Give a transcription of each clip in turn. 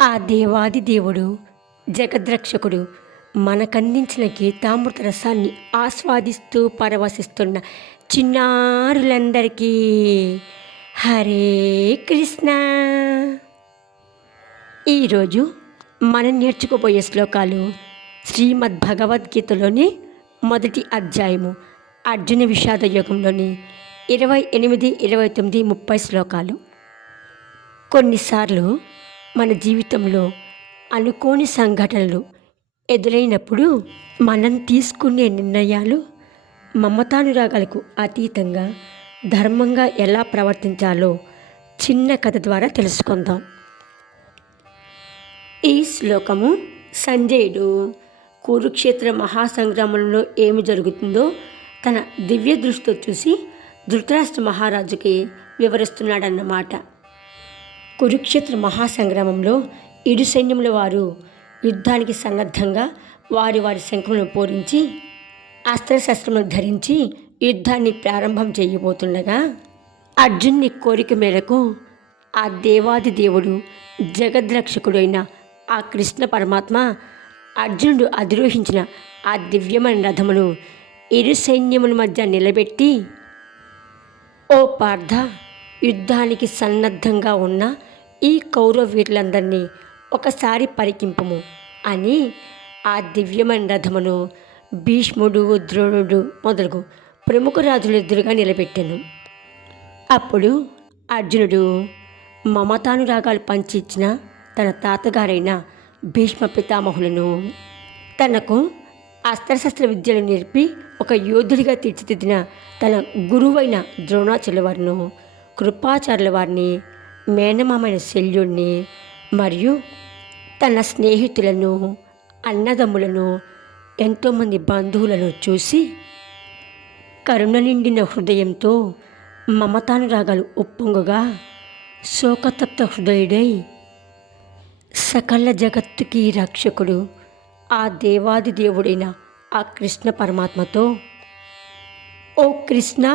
ఆ దేవాది దేవుడు జగద్రక్షకుడు మనకందించిన గీతామృత రసాన్ని ఆస్వాదిస్తూ పరవశిస్తున్న చిన్నారులందరికీ హరే కృష్ణ. ఈరోజు మనం నేర్చుకోబోయే శ్లోకాలు శ్రీమద్ భగవద్గీతలోని మొదటి అధ్యాయము అర్జున విషాద యోగంలోని 28, 29, 30 శ్లోకాలు. కొన్నిసార్లు మన జీవితంలో అనుకోని సంఘటనలు ఎదురైనప్పుడు మనం తీసుకునే నిర్ణయాలు మమతానురాగాలకు అతీతంగా ధర్మంగా ఎలా ప్రవర్తించాలో చిన్న కథ ద్వారా తెలుసుకుందాం. ఈ శ్లోకము సంజయుడు కురుక్షేత్ర మహాసంగ్రామంలో ఏమి జరుగుతుందో తన దివ్య దృష్టితో చూసి ధృతరాష్ట్ర మహారాజుకి వివరిస్తున్నాడన్నమాట. కురుక్షేత్ర మహాసంగ్రామంలో ఇరు సైన్యముల వారు యుద్ధానికి సన్నద్ధంగా వారి శంఖములను పూరించి అస్త్రశస్త్రములను ధరించి యుద్ధాన్ని ప్రారంభం చేయబోతుండగా అర్జునుని కోరిక మేరకు ఆ దేవాది దేవుడు జగద్రక్షకుడైన ఆ కృష్ణ పరమాత్మ అర్జునుడు అధిరోహించిన ఆ దివ్యమైన రథమును ఇరు సైన్యముల మధ్య నిలబెట్టి, ఓ పార్థ, యుద్ధానికి సన్నద్ధంగా ఉన్న ఈ కౌరవ వీరులందరినీ ఒకసారి పరికింపము అని ఆ దివ్యమైన రథమును భీష్ముడు, ద్రోణుడు మొదలగు ప్రముఖ రాజుల ఎదురుగా నిలబెట్టాను. అప్పుడు అర్జునుడు మమతానురాగాలు పంచి ఇచ్చిన తన తాతగారైన భీష్మ పితామహులను, తనకు అస్త్రశస్త్ర విద్యలు నేర్పి ఒక యోధుడిగా తీర్చిదిద్దిన తన గురువైన ద్రోణాచార్యుల వారిను, కృపాచార్యుల వారిని, మేనమామైన శల్యుణ్ణి మరియు తన స్నేహితులను, అన్నదమ్ములను, ఎంతోమంది బంధువులను చూసి కరుణ నిండిన హృదయంతో మమతానురాగాలు ఉప్పొంగగా శోకతప్త హృదయుడై సకల జగత్తుకి రక్షకుడు ఆ దేవాది దేవుడైన ఆ కృష్ణ పరమాత్మతో, ఓ కృష్ణ,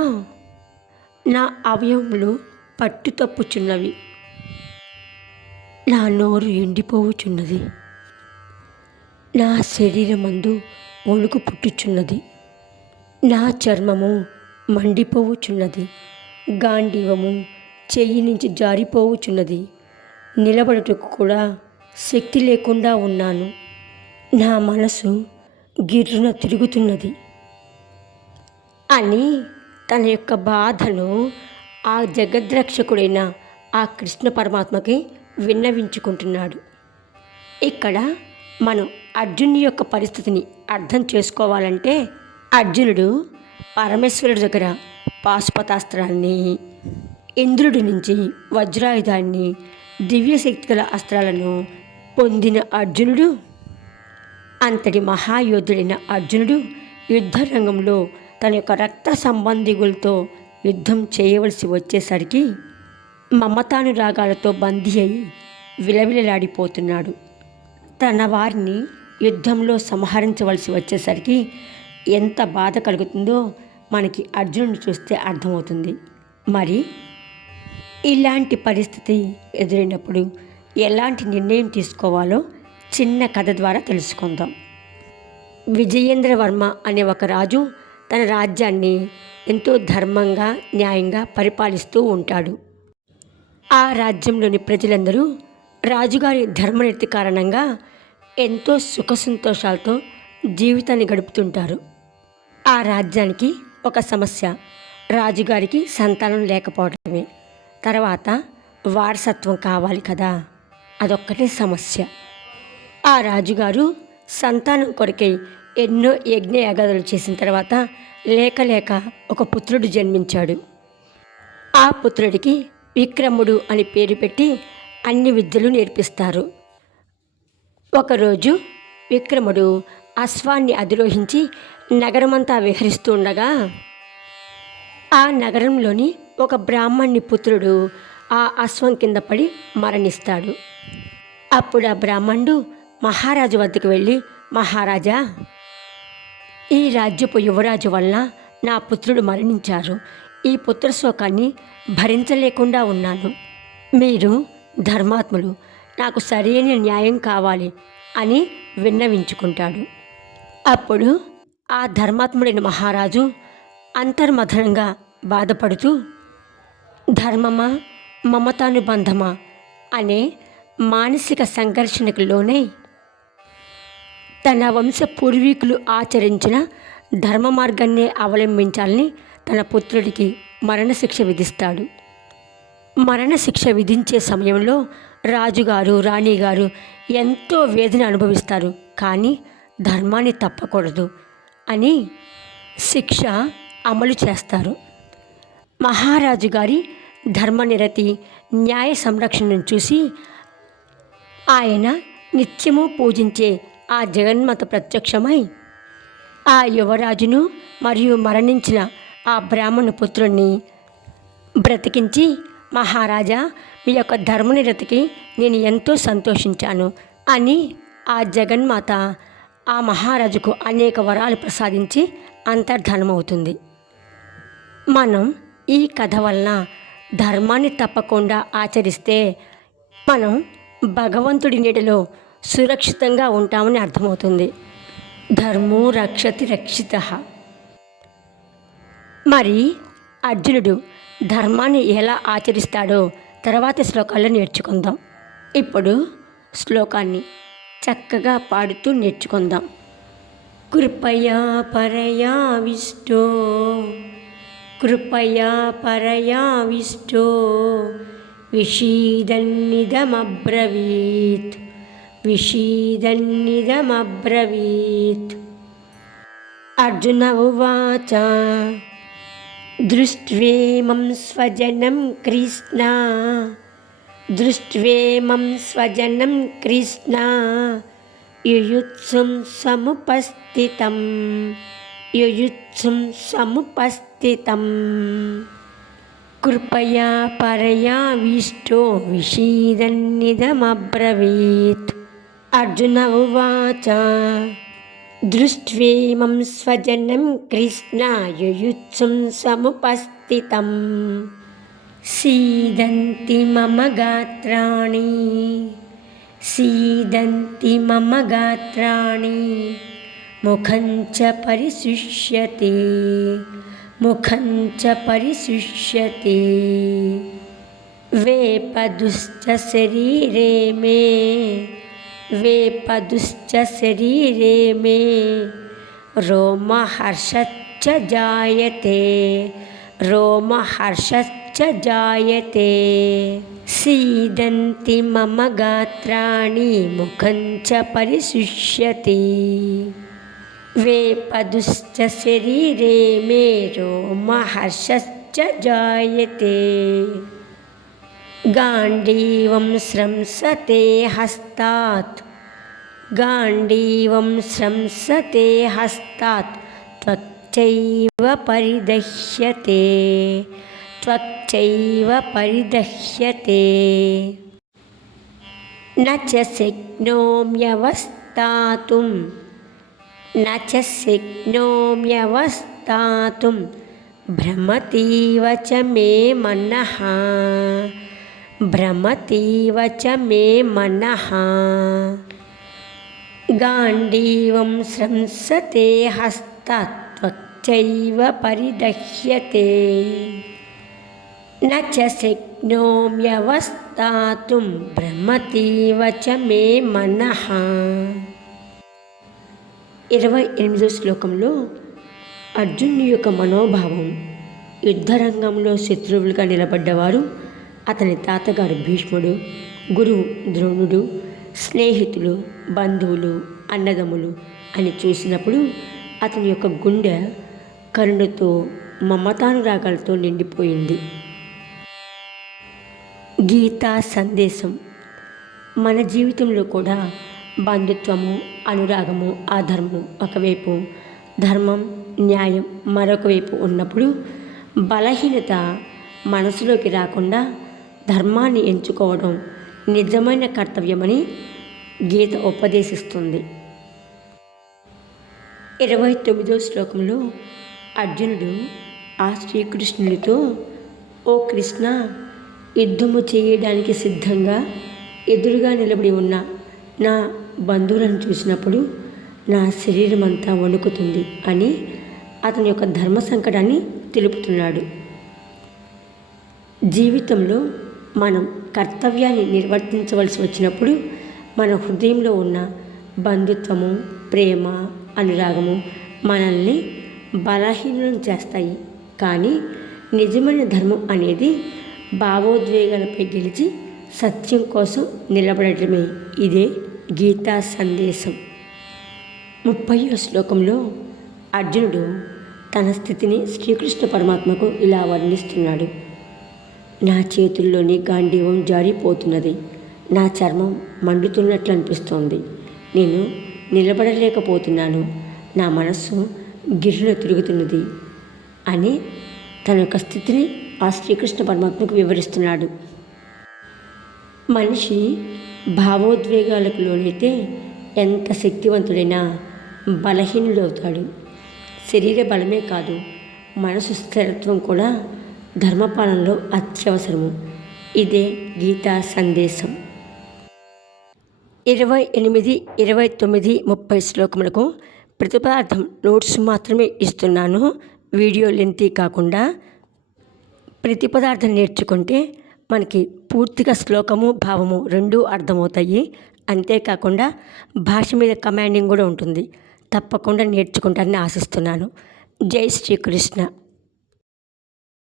నా అవయవములు పట్టు తప్పుచున్నవి, నా నోరు ఎండిపోవుచున్నది, నా శరీరమందు వణుకు పుట్టుచున్నది, నా చర్మము మండిపోవుచున్నది, గాంధీవము చెయ్యి నుంచి జారిపోవుచున్నది, నిలబడుటకు కూడా శక్తి లేకుండా ఉన్నాను, నా మనసు గిర్రున తిరుగుతున్నది అని తన యొక్క బాధను ఆ జగద్రక్షకుడైన ఆ కృష్ణ పరమాత్మకి విన్నవించుకుంటున్నాడు. ఇక్కడ మనం అర్జునుని యొక్క పరిస్థితిని అర్థం చేసుకోవాలంటే, అర్జునుడు పరమేశ్వరుడి దగ్గర పాశుపతాస్త్రాన్ని, ఇంద్రుడి నుంచి వజ్రాయుధాన్ని, దివ్యశక్తి గల అస్త్రాలను పొందిన అర్జునుడు, అంతటి మహాయోధుడైన అర్జునుడు యుద్ధ రంగంలో తన యొక్క రక్త సంబంధికులతో యుద్ధం చేయవలసి వచ్చేసరికి మమతానురాగాలతో బందీ అయి విలవిలలాడిపోతున్నాడు. తన వారిని యుద్ధంలో సంహరించవలసి వచ్చేసరికి ఎంత బాధ కలుగుతుందో మనకి అర్జునుడిని చూస్తే అర్థమవుతుంది. మరి ఇలాంటి పరిస్థితి ఎదురైనప్పుడు ఎలాంటి నిర్ణయం తీసుకోవాలో చిన్న కథ ద్వారా తెలుసుకుందాం. విజయేంద్రవర్మ అనే ఒక రాజు తన రాజ్యాన్ని ఎంతో ధర్మంగా, న్యాయంగా పరిపాలిస్తూ ఉంటాడు. ఆ రాజ్యంలోని ప్రజలందరూ రాజుగారి ధర్మనీతి కారణంగా ఎంతో సుఖ సంతోషాలతో జీవితాన్ని గడుపుతుంటారు. ఆ రాజ్యానికి ఒక సమస్య రాజుగారికి సంతానం లేకపోవడమే. తర్వాత వారసత్వం కావాలి కదా, అదొక్కటే సమస్య. ఆ రాజుగారు సంతానం కొరకై ఎన్నో యజ్ఞయాగాదులు చేసిన తర్వాత లేక ఒక పుత్రుడు జన్మించాడు. ఆ పుత్రుడికి విక్రముడు అని పేరు పెట్టి అన్ని విద్యలు నేర్పిస్తారు. ఒకరోజు విక్రముడు అశ్వాన్ని అధిరోహించి నగరమంతా విహరిస్తూ ఉండగా ఆ నగరంలోని ఒక బ్రాహ్మణుని పుత్రుడు ఆ అశ్వం కింద పడి మరణిస్తాడు. అప్పుడు ఆ బ్రాహ్మణుడు మహారాజు వద్దకు వెళ్ళి, మహారాజా, ఈ రాజ్యపు యువరాజు వలన నా పుత్రుడు మరణించారు. ఈ పుత్ర శోకాన్ని భరించలేకుండా ఉన్నాను. మీరు ధర్మాత్ములు, నాకు సరైన న్యాయం కావాలి అని విన్నవించుకుంటాడు. అప్పుడు ఆ ధర్మాత్ముడైన మహారాజు అంతర్మథనంగా బాధపడుతూ ధర్మమా మమతానుబంధమా అనే మానసిక సంఘర్షణకు లోనై తన వంశ పూర్వీకులు ఆచరించిన ధర్మ మార్గాన్నే అవలంబించాలని తన పుత్రుడికి మరణశిక్ష విధిస్తాడు. మరణశిక్ష విధించే సమయంలో రాజుగారు రాణిగారు ఎంతో వేదన అనుభవిస్తారు. కానీ ధర్మాన్ని తప్పకూడదు అని శిక్ష అమలు చేస్తారు. మహారాజు గారి ధర్మనిరతి న్యాయ సంరక్షణను చూసి ఆయన నిత్యము పూజించే ఆ జగన్మాత ప్రత్యక్షమై ఆ యువరాజును మరియు మరణించిన ఆ బ్రాహ్మణ పుత్రుణ్ణి బ్రతికించి, మహారాజా, మీ యొక్క ధర్మనిరతికి నేను ఎంతో సంతోషించాను అని ఆ జగన్మాత ఆ మహారాజుకు అనేక వరాలు ప్రసాదించి అంతర్ధానమవుతుంది. మనం ఈ కథ వలన ధర్మాన్ని తప్పకుండా ఆచరిస్తే మనం భగవంతుడి నీడలో సురక్షితంగా ఉంటామని అర్థమవుతుంది. ధర్మో రక్షతి రక్షితః. మరి అర్జునుడు ధర్మాన్ని ఎలా ఆచరిస్తాడో తర్వాత శ్లోకాల్లో నేర్చుకుందాం. ఇప్పుడు శ్లోకాన్ని చక్కగా పాడుతూ నేర్చుకుందాం. కృపయా పరయావిష్టో కృపయా పరయావిష్టో విషీదన్నిదమబ్రవీత్ విషీదన్నిదమబ్రవీత్. అర్జున ఉవాచ దృష్ట్వేమం స్వజనం కృష్ణ దృష్ట్వేమం స్వజనం కృష్ణ యుయుత్సుం సముపస్థితం యుయుత్సుం సముపస్థితం. కృపయా పరయావిష్టో విషీదన్నిదమబ్రవీత్. అర్జున ఉవాచ దృష్ట్వేమం స్వజనం కృష్ణ యుయుత్సుం సముపస్థితం. సీదంతి మమ గాత్రాణి సీదంతి మమ గాత్రాణి ముఖం చ పరిశుష్యతే ముఖం చ పరిశుష్యతే. వేపదుశ్చ శరీరే మే వేపదుశ్చ శరీరే మే రోమహర్షశ్చ జాయతే రోమహర్షశ్చ జాయతే. సీదంతి మమ గాత్రాణి ముఖం చ పరిశుష్యతే. వేపదుశ్చ శరీరే మే రోమహర్షశ్చ జాయతే. గాంధీవం స్రంసతే హస్తాత్ గాంధీవం స్రంసతే హస్తాత్ త్వక్చైవ పరిదహ్యతే త్వక్చైవ పరిదహ్యతే. న చ శక్నోమ్యవస్థాతుం న చ శక్నోమ్యవస్థాతుం భ్రమతీవ చ మే మనః భ్రమతీవ చ మే మనః. గాంధీవం స్రంసతే హస్తాత్ త్వక్చైవ పరిదహ్యతే. న చ శక్నోమ్యవస్థాతుం భ్రమతీవ చ మే మనః. 28వ శ్లోకంలో అర్జునుని యొక్క మనోభావం, యుద్ధరంగంలో శత్రువులుగా నిలబడ్డవారు అతని తాతగారు భీష్ముడు, గురువు ద్రోణుడు, స్నేహితులు, బంధువులు, అన్నదమ్ములు అని చూసినప్పుడు అతని యొక్క గుండె కరుణతో మమతానురాగాలతో నిండిపోయింది. గీతా సందేశం. మన జీవితంలో కూడా బంధుత్వము, అనురాగము, ఆధర్మము ఒకవైపు, ధర్మం, న్యాయం మరొక వైపు ఉన్నప్పుడు బలహీనత మనసులోకి రాకుండా ధర్మాన్ని ఎంచుకోవడం నిజమైన కర్తవ్యమని గీత ఉపదేశిస్తుంది. 29వ శ్లోకంలో అర్జునుడు ఆ శ్రీకృష్ణునితో, ఓ కృష్ణ, యుద్ధము చేయడానికి సిద్ధంగా ఎదురుగా నిలబడి ఉన్న నా బంధువులను చూసినప్పుడు నా శరీరం అంతా వణుకుతుంది అని అతని యొక్క ధర్మ సంకటాన్ని తెలుపుతున్నాడు. జీవితంలో మనం కర్తవ్యాన్ని నిర్వర్తించవలసి వచ్చినప్పుడు మన హృదయంలో ఉన్న బంధుత్వము, ప్రేమ, అనురాగము మనల్ని బలహీనం చేస్తాయి. కానీ నిజమైన ధర్మం అనేది భావోద్వేగాలపై గెలిచి సత్యం కోసం నిలబడటమే. ఇదే గీతా సందేశం. 30వ శ్లోకంలో అర్జునుడు తన స్థితిని శ్రీకృష్ణ పరమాత్మకు ఇలా వర్ణిస్తున్నాడు. నా చేతుల్లోని గాంధీవం జారిపోతున్నది, నా చర్మం మండుతున్నట్లు అనిపిస్తోంది, నేను నిలబడలేకపోతున్నాను, నా మనస్సు గిర్రున తిరుగుతున్నది అని తన యొక్క స్థితిని ఆ శ్రీకృష్ణ పరమాత్మకు వివరిస్తున్నాడు. మనిషి భావోద్వేగాలకు లోనైతే ఎంత శక్తివంతుడైనా బలహీనుడవుతాడు. శరీర బలమే కాదు, మనసు స్థిరత్వం కూడా ధర్మపాలనలో అత్యవసరము. ఇదే గీతా సందేశం. 28, 29, 30 శ్లోకములకు ప్రతిపదార్థం నోట్స్ మాత్రమే ఇస్తున్నాను. వీడియో లెంతీ కాకుండా ప్రతిపదార్థం నేర్చుకుంటే మనకి పూర్తిగా శ్లోకము, భావము రెండూ అర్థమవుతాయి. అంతేకాకుండా భాష మీద కమాండింగ్ కూడా ఉంటుంది. తప్పకుండా నేర్చుకుంటారని ఆశిస్తున్నాను. జై శ్రీకృష్ణ.